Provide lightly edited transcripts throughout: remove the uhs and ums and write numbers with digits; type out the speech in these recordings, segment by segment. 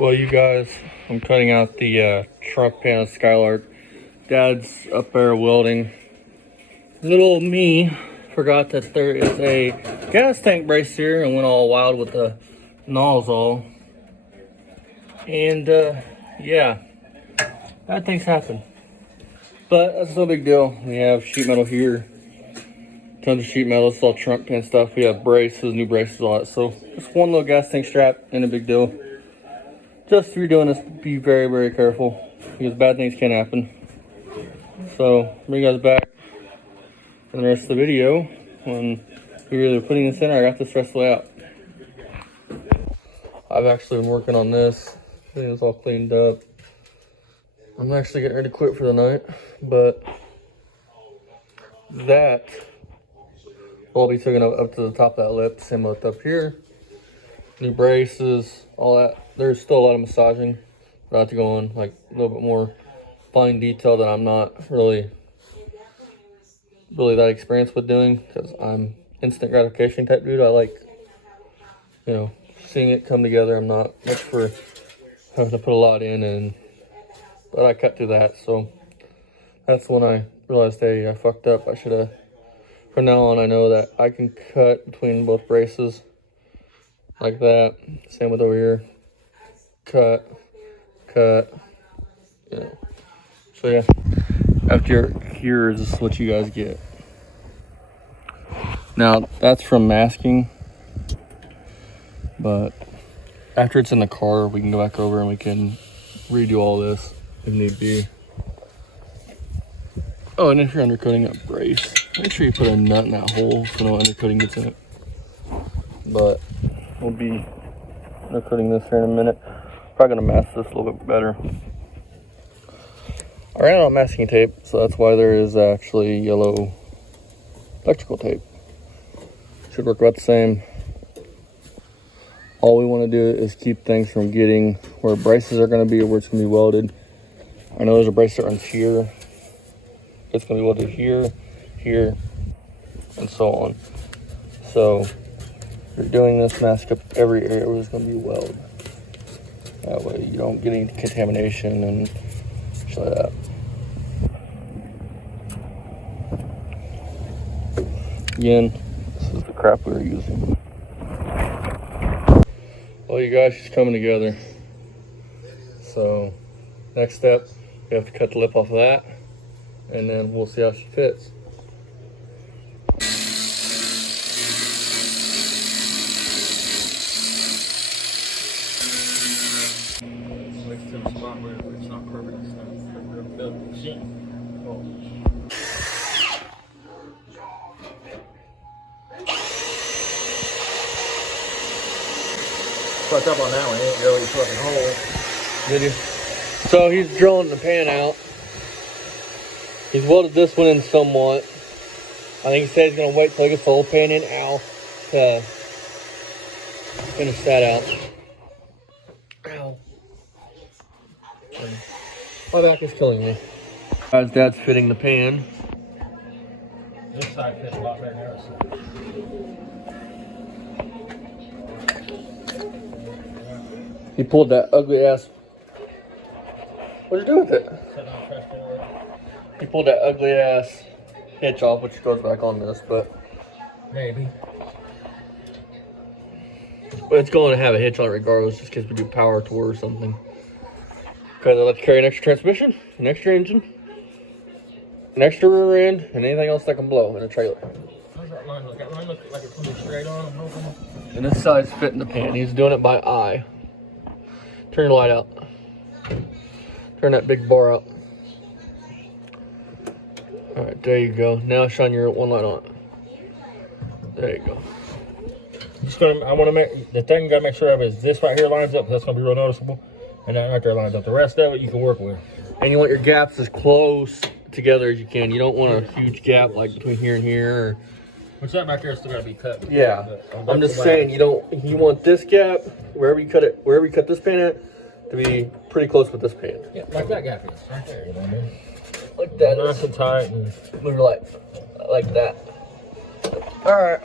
Well, you guys, I'm cutting out the truck pan of Skylark. Dad's up there welding. Little me forgot that there is a gas tank brace here and went all wild with the nozzle. And yeah, bad things happen. But that's no big deal. We have sheet metal here. Tons of sheet metal, it's all trunk pan stuff. We have braces, new braces, all that. So just one little gas tank strap, ain't a big deal. Just if you're doing this, be very, very careful because bad things can happen. So bring you guys back in the rest of the video when we're either putting this in or I got this rest of the way out. I've actually been working on this, getting this all cleaned up. I'm actually getting ready to quit for the night, but that will be taken up to the top of that lip, same lip up here. New braces, all that. There's still a lot of massaging, but I have to go in like a little bit more fine detail that I'm not really that experienced with doing because I'm instant gratification type dude. I like, seeing it come together. I'm not much for having to put a lot in, but I cut through that. So that's when I realized, hey, I fucked up. I should have. From now on, I know that I can cut between both braces like that. Same with over here. Cut. So yeah, after here is what you guys get. Now that's from masking, but after it's in the car, we can go back over and we can redo all this if need be. Oh, and if you're undercutting a brace, make sure you put a nut in that hole so no undercutting gets in it. But we'll be undercutting this here in a minute. Probably gonna mask this a little bit better. I ran out of masking tape, so that's why there is actually yellow electrical tape. Should work about the same. All we want to do is keep things from getting where braces are going to be or where it's going to be welded. I know there's a brace that runs here. It's going to be welded here, here, and so on. So if you're doing this, mask up every area where there's going to be weld. That way you don't get any contamination and shit like that. Again, this is the crap we were using. Well, you guys, she's coming together. So, next step, we have to cut the lip off of that, and then we'll see how she fits. Switch to the spot where it's not perfect. It's not a real machine. Fucked up on that one, he didn't drill his fucking hole. Did you? So he's drilling the pan out. He's welded this one in somewhat. I think he said he's gonna wait till he gets the whole pan in to finish that out. Ow. My back is killing me. Guys, Dad's fitting the pan. This side fits a lot better than the other side. He pulled that ugly ass. What'd you do with it? He pulled that ugly ass hitch off, which goes back on this, but Maybe. it's going to have a hitch on it regardless, just because we do power tour or something. Because I like to carry an extra transmission, an extra engine, an extra rear end, and anything else that can blow in a trailer. How's that line look? That line looks like it's coming straight on. And this side's fitting the pan. He's doing it by eye. Turn your light out. Turn that big bar out. Alright, there you go. Now shine your one light on. There you go. I want to make the thing. Got to make sure of is this right here lines up. That's gonna be real noticeable, and that right there lines up. The rest of it you can work with. And you want your gaps as close together as you can. You don't want a huge gap like between here and here. Which that back there is still gotta be cut. Yeah, I'm just saying you want this gap wherever you cut this pan at to be pretty close with this pan. Yeah, like that gap is right there. You know what I mean? Like that. Nice and tight and move your light like that. All right.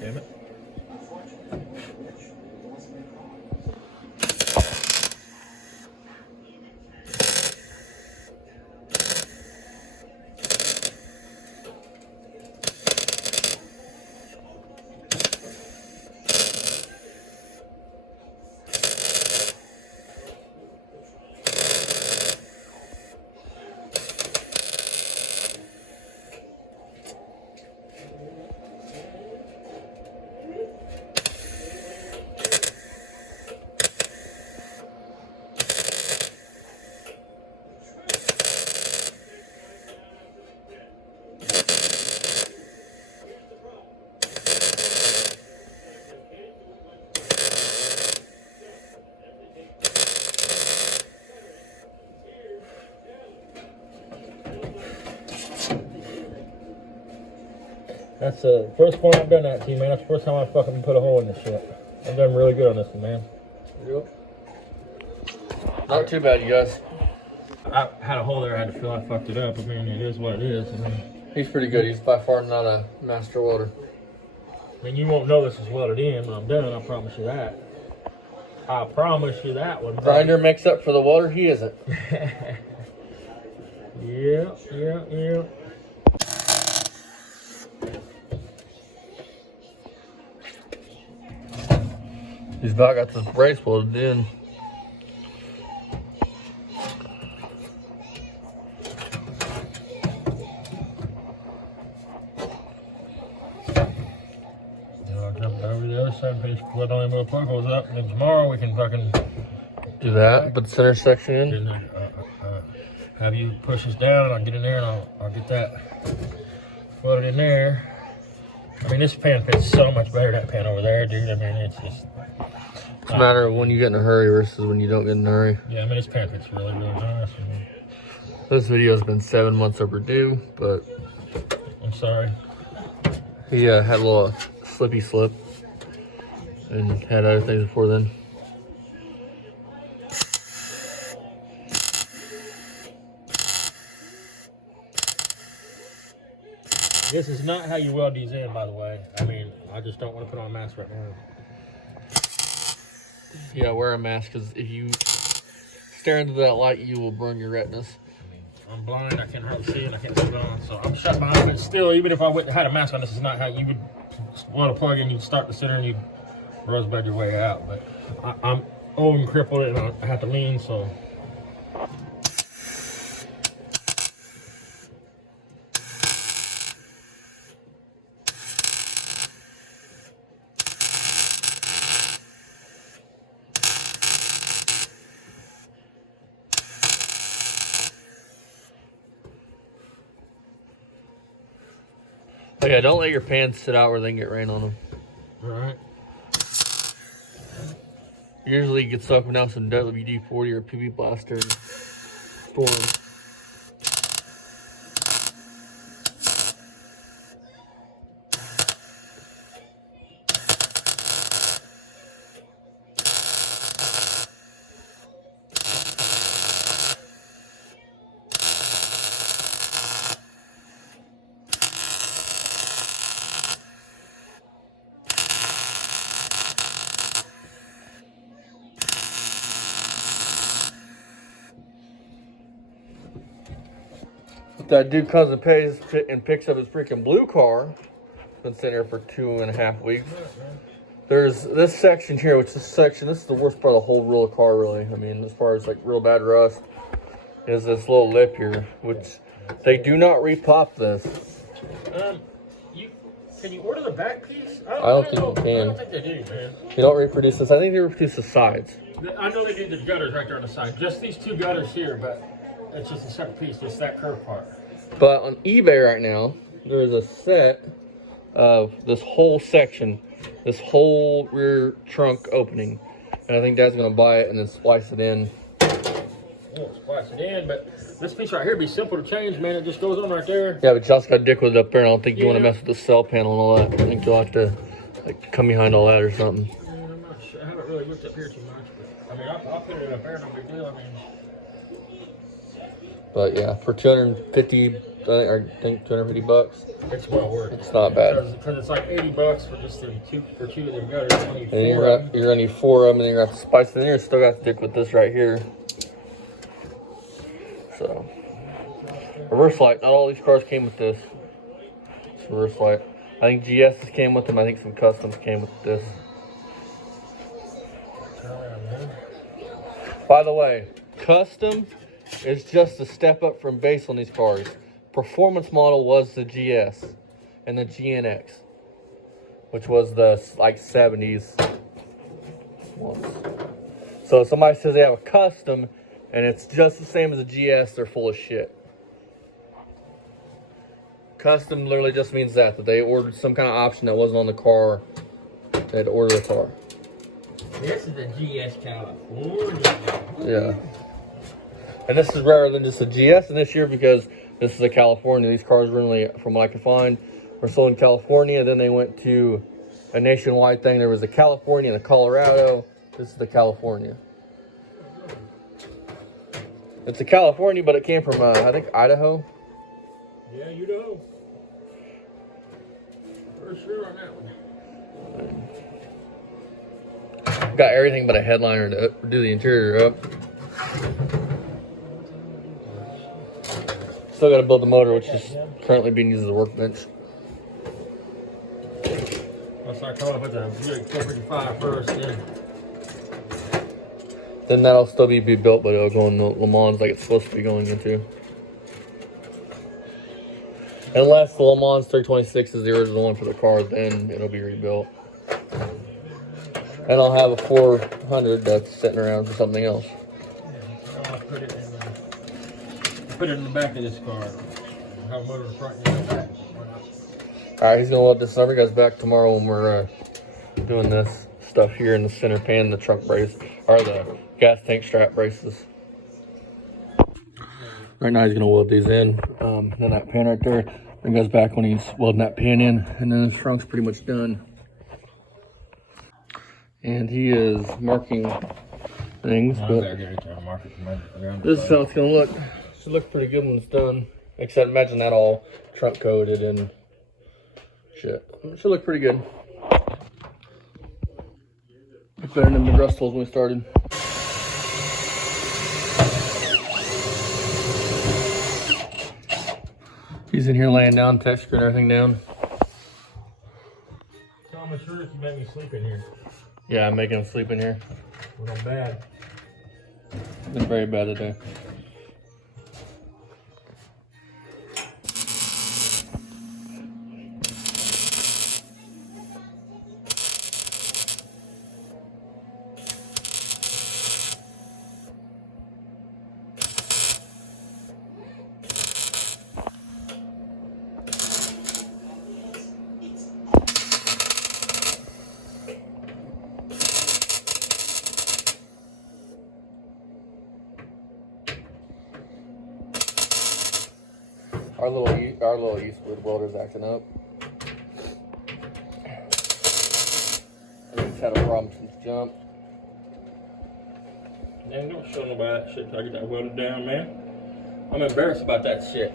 Damn it. That's the first point I've done that to you, man. That's the first time I fucking put a hole in this shit. I've done really good on this one, man. Yep. Not too bad, you guys. I had a hole there I had to fill. I fucked it up. I mean, it is what it is. I mean, He's pretty good. He's by far not a master welder. I mean, you won't know this is welded in when I'm done. I promise you that. I promise you that one. Grinder makes up for the welder. He isn't. Yeah. He's about got this brace welded in. Over the other side, finish put on the plug holes up, and then tomorrow we can fucking Do that, put the center section in. Have you push this down, and I'll get in there, and I'll get that flooded in there. I mean, this pan fits so much better than that pan over there, dude. I mean, it's just... It's a matter of when you get in a hurry versus when you don't get in a hurry. Yeah, I mean, this pan fit's really, really nice. This video's been 7 months overdue, but... I'm sorry. He had a little slippy slip and had other things before then. This is not how you weld these in, by the way. I mean, I just don't want to put on a mask right now. Yeah, wear a mask, because if you stare into that light, you will burn your retinas. I mean, I'm blind, I can't hardly see, and I can't put it on, so I'm shut my eyes. But still, even if I had a mask on, this is not how you would weld a plug in. You'd start the center and you'd rosebud your way out. But I'm old and crippled, and I have to lean, so... Oh yeah, don't let your pans sit out where they can get rain on them. Alright. Usually you get soaking down some WD-40 or PB Blaster and store them. That dude comes and pays and picks up his freaking blue car. Been sitting here for 2.5 weeks. There's this section here, which this is the worst part of the whole real car, really. I mean, as far as like real bad rust, is this little lip here, which they do not repop this. Can you order the back piece? I don't think you can. I don't think they do, man. You don't reproduce this. I think they reproduce the sides. I know they do the gutters right there on the side. Just these two gutters here, but it's just a separate piece, just that curved part. But on eBay right now, there's a set of this whole section, this whole rear trunk opening. And I think Dad's going to buy it and then splice it in. We'll splice it in, but this piece right here would be simple to change, man. It just goes on right there. Yeah, but you also got to dick with it up there. And I don't think you want to mess with the cell panel and all that. I think you'll have to like come behind all that or something. Yeah, I'm not sure. I haven't really looked up here too much. But, I mean, I'll put it up there, no big deal. I mean... But yeah, for 250 I think 250 bucks. It's well worth it. It's not bad. Because it's like $80 for just two of them gutters. And you're gonna need 4 of them, and then you're gonna have to spice it in. You're still got to stick with this right here. So, reverse light. Not all these cars came with this. It's reverse light. I think GS's came with them. I think some customs came with this. By the way, custom is just a step up from base on these cars. Performance model was the GS and the GNX, which was the like 70s ones. So if somebody says they have a custom and it's just the same as a GS, they're full of shit. Custom literally just means that they ordered some kind of option that wasn't on the car. They had to order the car. This is the GS California. Yeah. And this is rarer than just a GS in this year because this is a California. These cars originally, from what I could find, were sold in California. Then they went to a nationwide thing. There was a California and a Colorado. This is the California. It's a California, but it came from, I think, Idaho. Yeah, you know. For sure on that one. Got everything but a headliner to do the interior up. Still got to build the motor, which is currently being used as a workbench. I'll start coming up with the Buick 455 first, then that'll still be built, but it'll go in the Le Mans like it's supposed to be going into. Unless the Le Mans 326 is the original one for the car, then it'll be rebuilt. And I'll have a 400 that's sitting around for something else. I'll put it in the back of this car. Have a motor in the front and in the back. Alright, he's gonna load this up. He goes back tomorrow when we're doing this stuff here in the center pan, the truck brace, or the gas tank strap braces. Right now he's gonna weld these in. Then that pan right there. Then goes back when he's welding that pan in, and then his trunk's pretty much done. And he is marking things, but this is how it's gonna look. Should look pretty good when it's done. Except imagine that all trunk coated and shit. It should look pretty good. Better than the rust holes when we started. He's in here laying down, texturing everything down. Tell him sure if you make me sleep in here. Yeah, I'm making him sleep in here. Well, not bad. It's been very bad today. Our little Eastwood welder's acting up. He's had a problem since jump. Man, don't show nobody that shit till I get that welded down, man. I'm embarrassed about that shit.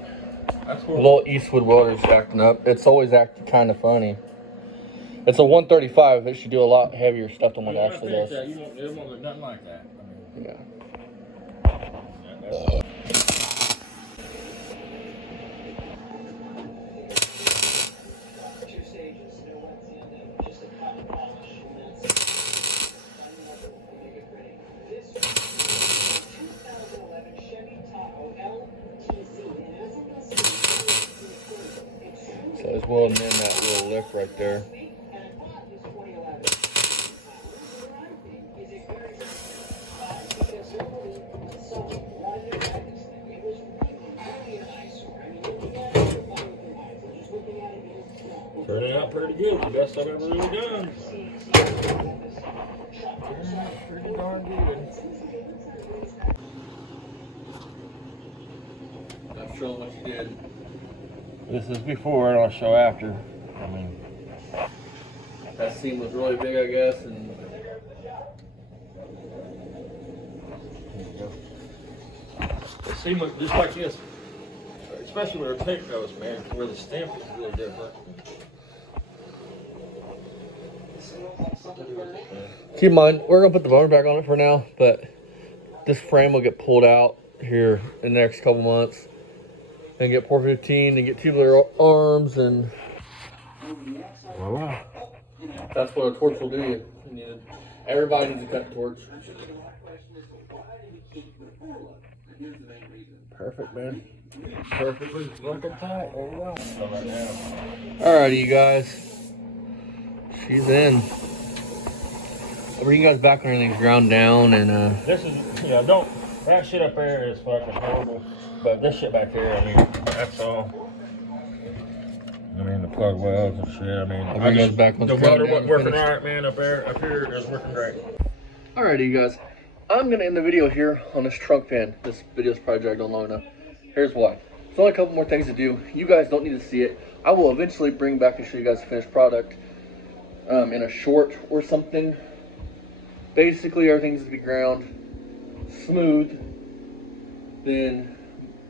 That's the little Eastwood welder's acting up. It's always acting kind of funny. It's a 135. It should do a lot heavier stuff than what it actually does. It won't look nothing like that. I mean, yeah. So it's welding in that little lift right there. Turning out pretty good. The best I've ever really done. Turning out pretty darn good. Not sure what you did. This is before and I'll show after. I mean, that seam was really big, I guess, and the seam looked just like this. especially where the tape goes, man, where the stamp is really different. Keep in mind, we're gonna put the motor back on it for now, but this frame will get pulled out here in the next couple months and get 415 and get tubular arms, and Voila. that's what a torch will do. Everybody needs a cut torch. Perfect, man. Perfectly fucking tight. There you go. Alrighty, you guys. She's in. I'll bring you guys back when everything's ground down, and This is, don't, that shit up there is fucking horrible. But this shit back here, I mean, that's all. I mean, the plug welds and shit. I mean, I'll bring you guys back once the it's ground welder down wasn't and working finished. right, man. Up here is working great. Alrighty, you guys. I'm gonna end the video here on this trunk pan. This video's probably dragged on long enough. Here's why. There's only a couple more things to do. You guys don't need to see it. I will eventually bring back and show you guys the finished product in a short or something. Basically, everything needs to be ground smooth. Then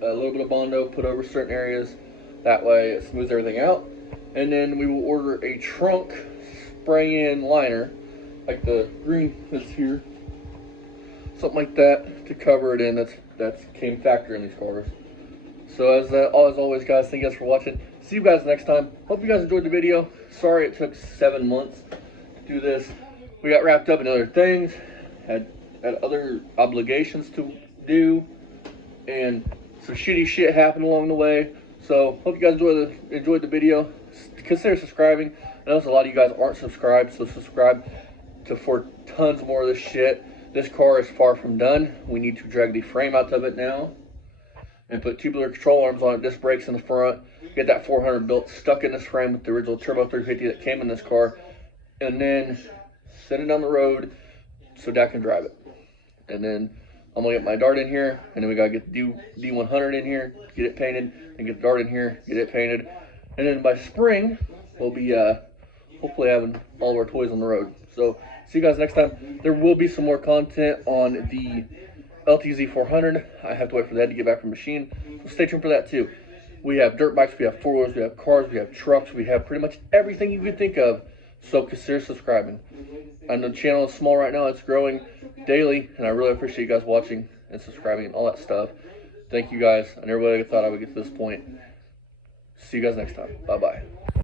a little bit of Bondo put over certain areas. That way it smooths everything out. And then we will order a trunk spray-in liner, like the green that's here. Something like that to cover it in. That's came factory in these cars. So as always, guys, thank you guys for watching. See you guys next time. Hope you guys enjoyed the video. Sorry it took 7 months to do this. We got wrapped up in other things, had other obligations to do, and some shitty shit happened along the way. So hope you guys enjoyed the video. Consider subscribing. I know a lot of you guys aren't subscribed, so subscribe for tons more of this shit. This car is far from done. We need to drag the frame out of it now and put tubular control arms on it, disc brakes in the front, get that 400 built, stuck in this frame with the original Turbo 350 that came in this car, and then send it down the road so Dad can drive it. And then I'm gonna get my Dart in here, and then we gotta get the D100 in here, get it painted, and get the Dart in here, get it painted. And then by spring, we'll be hopefully having all of our toys on the road. So see you guys next time. There will be some more content on the LTZ 400. I have to wait for that to get back from machine. So stay tuned for that too. We have dirt bikes, we have four-wheelers, we have cars, we have trucks, we have pretty much everything you could think of. So consider subscribing. I know the channel is small right now. It's growing daily, and I really appreciate you guys watching and subscribing and all that stuff. Thank you guys. I never really thought I would get to this point. See you guys next time. Bye-bye.